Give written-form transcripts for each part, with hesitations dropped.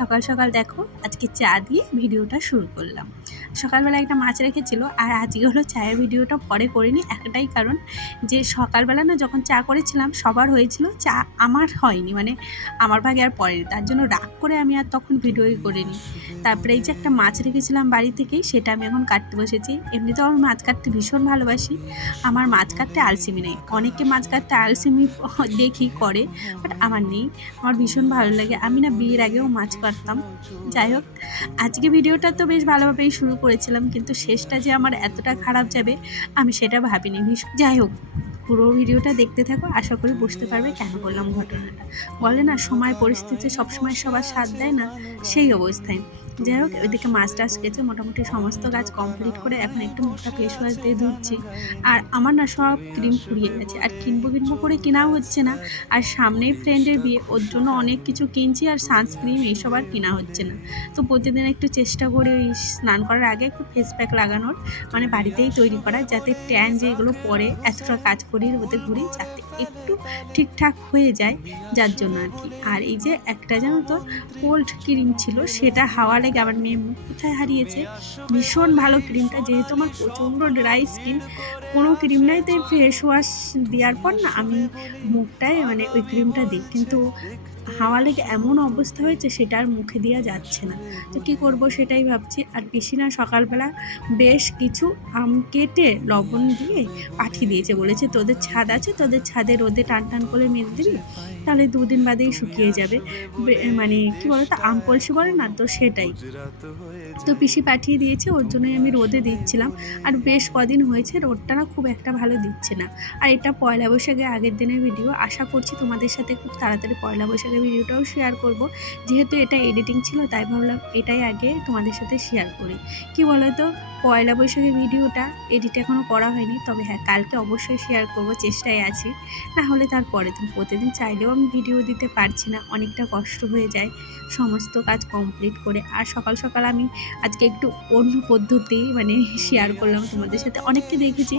সকাল সকাল দেখো আজকে চা দিয়ে ভিডিওটা শুরু করলাম। সকালবেলা একটা মাছ রেখেছিল, আর আজকে হলো চায়ের ভিডিওটা পরে করিনি, একটাই কারণ যে সকালবেলা না যখন চা করেছিলাম সবার হয়েছিল, চা আমার হয়নি, মানে আমার ভাগে আর পড়েনি, তার জন্য রাগ করে আমি আর তখন ভিডিওই করিনি। তারপরে এই যে একটা মাছ রেখেছিলাম বাড়ি থেকেই, সেটা আমি এখন কাটতে বসেছি। এমনিতেও আমি মাছ কাটতে ভীষণ ভালোবাসি, আমার মাছ কাটতে আলসেমি নেই। অনেকে মাছ কাটতে আলসেমি দেখি করে, বাট আমার নেই, আমার ভীষণ ভালো লাগে। আমি না বিয়ের আগেও মাছ কাটতাম। যাই হোক, আজকে ভিডিওটা তো বেশ ভালোভাবেই শুরু করেছিলাম, কিন্তু শেষটা যে আমার এতটা খারাপ যাবে আমি সেটা ভাবিনি। যাই হোক, পুরো ভিডিওটা দেখতে থাকো, আশা করি বুঝতে পারবে কেন বললাম ঘটনাটা। বলে না সময় পরিস্থিতি সবসময় সবার সাথ দেয় না, সেই অবস্থায়। যাই হোক, ওইদিকে মাছ টাছ কেটে মোটামুটি সমস্ত কাজ কমপ্লিট করে এখন একটু মুখটা ফেস ওয়াশ দিয়ে ধুচ্ছি। আর আমার না সব ক্রিম ফুরিয়ে গেছে, আর কিনবো কিনবো করে কেনাও হচ্ছে না। আর সামনেই ফ্রেন্ডের বিয়ে, ওর জন্য অনেক কিছু কিনছি, আর সানস্ক্রিন এইসব আর কেনা হচ্ছে না। তো প্রতিদিন একটু চেষ্টা করি ওই স্নান করার আগে একটু ফেস প্যাক লাগানোর, মানে বাড়িতেই তৈরি করা, যাতে ট্যান যেগুলো পরে এতটা কাজ করি রোদে ঘুরি যাতে একটু ঠিকঠাক হয়ে যায়, যার জন্য আর কি। আর এই যে একটা জানো তো কোল্ড ক্রিম ছিল, সেটা হাওয়া লেগে আমার মেয়ে মুখ কোথায় হারিয়েছে। ভীষণ ভালো ক্রিমটা, যেহেতু আমার প্রচণ্ড ড্রাই স্কিন, কোনো ক্রিম নাই, তাই ফেস ওয়াশ দেওয়ার পর না আমি মুখটায় মানে ওই ক্রিমটা দিই, কিন্তু হাওয়া লেগে এমন অবস্থা হয়েছে সেটা আর মুখে দেওয়া যাচ্ছে না। তো কী করব সেটাই ভাবছি। আর পিসি না সকালবেলা বেশ কিছু আম কেটে লবণ দিয়ে পাঠিয়ে দিয়েছে, বলেছে তোদের ছাদ আছে, তোদের ছাদে রোদে টান টান করে মেলে দিবি, তাহলে 2 দিন বাদেই শুকিয়ে যাবে। মানে কি বলতো, আম কলসি বলে না, তো সেটাই। তো পিসি পাঠিয়ে দিয়েছে, ওর জন্যই আমি রোদে দিচ্ছিলাম। আর বেশ কদিন হয়েছে রোদটা না খুব একটা ভালো দিচ্ছে না। আর এটা পয়লা বৈশাখের আগের দিনের ভিডিও, আশা করছি তোমাদের সাথে খুব তাড়াতাড়ি পয়লা বৈশাখের ভিডিওটাও শেয়ার করব। যেহেতু এটা এডিটিং ছিল তাই ভাবলাম এটাই আগে তোমাদের সাথে শেয়ার করি। কি বলো তো, পয়লা বৈশাখের ভিডিওটা এডিট এখনও করা হয়নি, তবে হ্যাঁ কালকে অবশ্যই শেয়ার করব, চেষ্টায় আছি। না হলে তার পরের দিন, প্রতিদিন চাইলেও আমি ভিডিও দিতে পারছি না, অনেকটা কষ্ট হয়ে যায় সমস্ত কাজ কমপ্লিট করে। আর সকাল সকাল আমি আজকে একটু অন্য পদ্ধতি মানে শেয়ার করলাম তোমাদের সাথে। অনেককে দেখেছি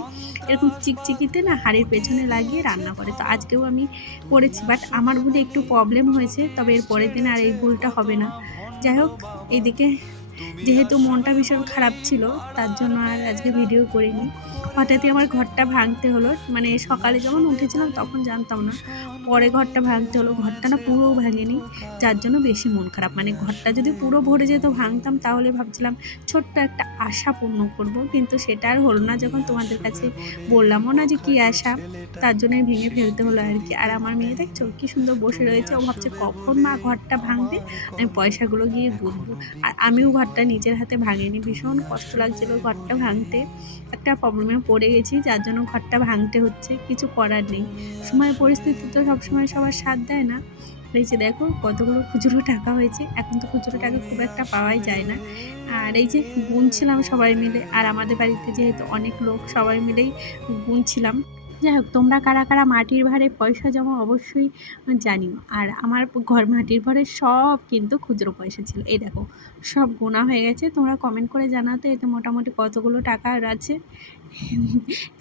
এরকম চিকচিকিতে না হাঁড়ির পেছনে লাগিয়ে রান্না করে, তো আজকেও আমি করেছি, বাট আমার ভুলে একটু প্রবলেম হয়েছে, তবে এর পরের দিন আর এই ভুলটা হবে না। যাই হোক, এইদিকে যেহেতু মনটা ভীষণ খারাপ ছিল, তার জন্য আর আজকে ভিডিও করিনি। হঠাৎই আমার ঘরটা ভাঙতে হলো, মানে সকালে যখন উঠেছিলাম তখন জানতাম না, পরে ঘরটা ভাঙতে হলো। ঘরটা না পুরোও ভাঙেনি, যার জন্য বেশি মন খারাপ। মানে ঘরটা যদি পুরো ভরে যেত ভাঙতাম, তাহলে ভাবছিলাম ছোট্ট একটা আশা পূর্ণ করব, কিন্তু সেটা আর হলো না। যখন তোমাদের কাছে বললামও না যে কী আশা, তার জন্যই ভেঙে ফেলতে হলো আর কি। আর আমার মেয়ে দেখছো কী সুন্দর বসে রয়েছে, ও ভাবছে কখন মা ঘরটা ভাঙবে, আমি পয়সাগুলো গিয়ে গুনবো। আর আমিও ঘরটা নিজের হাতে ভাঙিনি, ভীষণ কষ্ট লাগছিল ঘরটা ভাঙতে। একটা প্রবলেমে পড়ে গেছি, যার জন্য ঘরটা ভাঙতে হচ্ছে, কিছু করার নেই। সময় পরিস্থিতি তো সবসময় সবার সাথ দেয় না। এই যে দেখো কতগুলো খুচরো টাকা হয়েছে, এখন তো খুচরো টাকা খুব একটা পাওয়াই যায় না। আর এই যে গুনছিলাম সবাই মিলে, আর আমাদের বাড়িতে যেহেতু অনেক লোক, সবাই মিলেই গুনছিলাম। যাই হোক, তোমরা কারা কারা মাটির ভাঁড়ে পয়সা জমা অবশ্যই জানিও। আর আমার মাটির ভাঁড়ে সব কিন্তু খুচরো পয়সা ছিল, এই দেখো সব গোনা হয়ে গেছে। তোমরা কমেন্ট করে জানাতে এতে মোটামুটি কতগুলো টাকা আর আছে।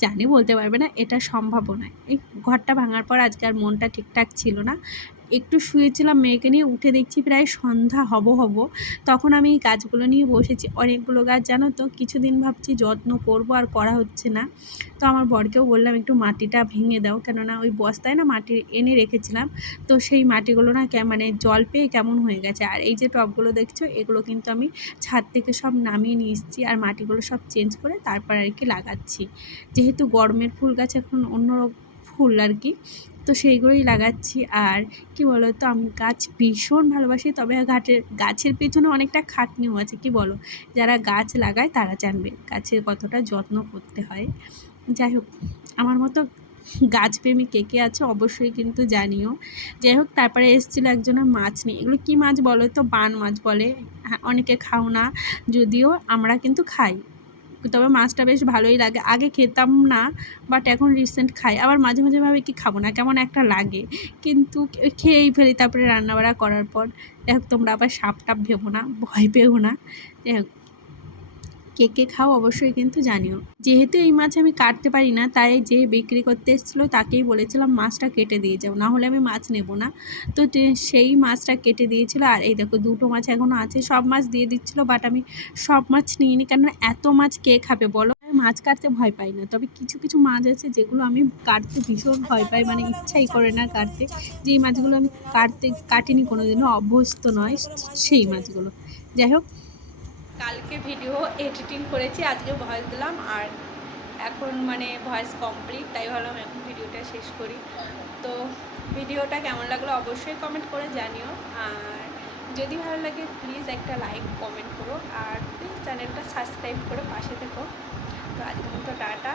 জানি বলতে পারবে না, এটা সম্ভবও নয়। এই ঘরটা ভাঙার পর আজকে আর মনটা ঠিকঠাক ছিল না, একটু শুয়েছিলাম, মেয়েকে নিয়ে উঠে দেখছি প্রায় সন্ধ্যা হব। তখন আমি এই গাছগুলো নিয়ে বসেছি, অনেকগুলো গাছ জানো তো, কিছুদিন ভাবছি যত্ন করব, আর করা হচ্ছে না। তো আমার বরকেও বললাম একটু মাটিটা ভেঙে দাও, কেননা ওই বস্তায় না মাটি এনে রেখেছিলাম, তো সেই মাটিগুলো না মানে জল পেয়ে কেমন হয়ে গেছে। আর এই যে টবগুলো দেখছো, এগুলো কিন্তু আমি ছাদ থেকে সব নামিয়ে নিয়ে এসেছি, আর মাটিগুলো সব চেঞ্জ করে তারপর আর কি লাগাচ্ছি। যেহেতু গরমের ফুল গাছ এখন অন্য ফুল আর কি, তো সেইগুলোই লাগাচ্ছি। আর কি বলো তো, আমি গাছ ভীষণ ভালোবাসি, তবে গাছের পেছনে অনেকটা খাটনিও আছে। কি বলো, যারা গাছ লাগায় তারা জানবে গাছের কতটা যত্ন করতে হয়। যাই হোক, আমার মতো গাছপ্রেমী কে কে আছে অবশ্যই কিন্তু জানিও। যাই হোক, তারপরে এসেছিলো একজনের মাছ নিয়ে। এগুলো কী মাছ বলো তো, বান মাছ বলে। হ্যাঁ, অনেকে খাও না, যদিও আমরা কিন্তু খাই, তবে মাছটা বেশ ভালোই লাগে। আগে খেতাম না, বাট এখন রিসেন্ট খাই। আবার মাঝে মাঝে ভাবে কি খাবো না, কেমন একটা লাগে, কিন্তু খেয়েই ফেলি তারপরে রান্নাবাড়া করার পর। যাই হোক, তোমরা আবার সাপ টাপ ভেবো না, ভয় পেও না। যাই হোক, কে কে খাও অবশ্যই কিন্তু জানিও। যেহেতু এই মাছ আমি কাটতে পারি না, তাই যে বিক্রি করতে এসেছিলো তাকেই বলেছিলাম মাছটা কেটে দিয়ে যাও, না হলে আমি মাছ নেব না। তো সেই মাছটা কেটে দিয়েছিল। আর এই দেখো দুটো মাছ এখনও আছে, সব মাছ দিয়ে দিচ্ছিলো, বাট আমি সব মাছ নিইনি, কেন এত মাছ কে খাবে বলো। আমি মাছ কাটতে ভয় পাই না, তবে কিছু কিছু মাছ আছে যেগুলো আমি কাটতে ভীষণ ভয় পাই, মানে ইচ্ছাই করে না কাটতে। যেই মাছগুলো আমি কাটিনি কোনোদিনও, অভ্যস্ত নয় সেই মাছগুলো। যাই হোক, কালকে ভিডিও এডিটিং করেছি, আজকে ভয়েস দিলাম, আর এখন মানে ভয়েস কমপ্লিট, তাই ভাবলাম এখন ভিডিওটা শেষ করি। তো ভিডিওটা কেমন লাগলো অবশ্যই কমেন্ট করে জানিও, আর যদি ভালো লাগে প্লিজ একটা লাইক কমেন্ট করো, আর প্লিজ চ্যানেলটা সাবস্ক্রাইব করে পাশে থেকো। তো আজকের মতো টাটা।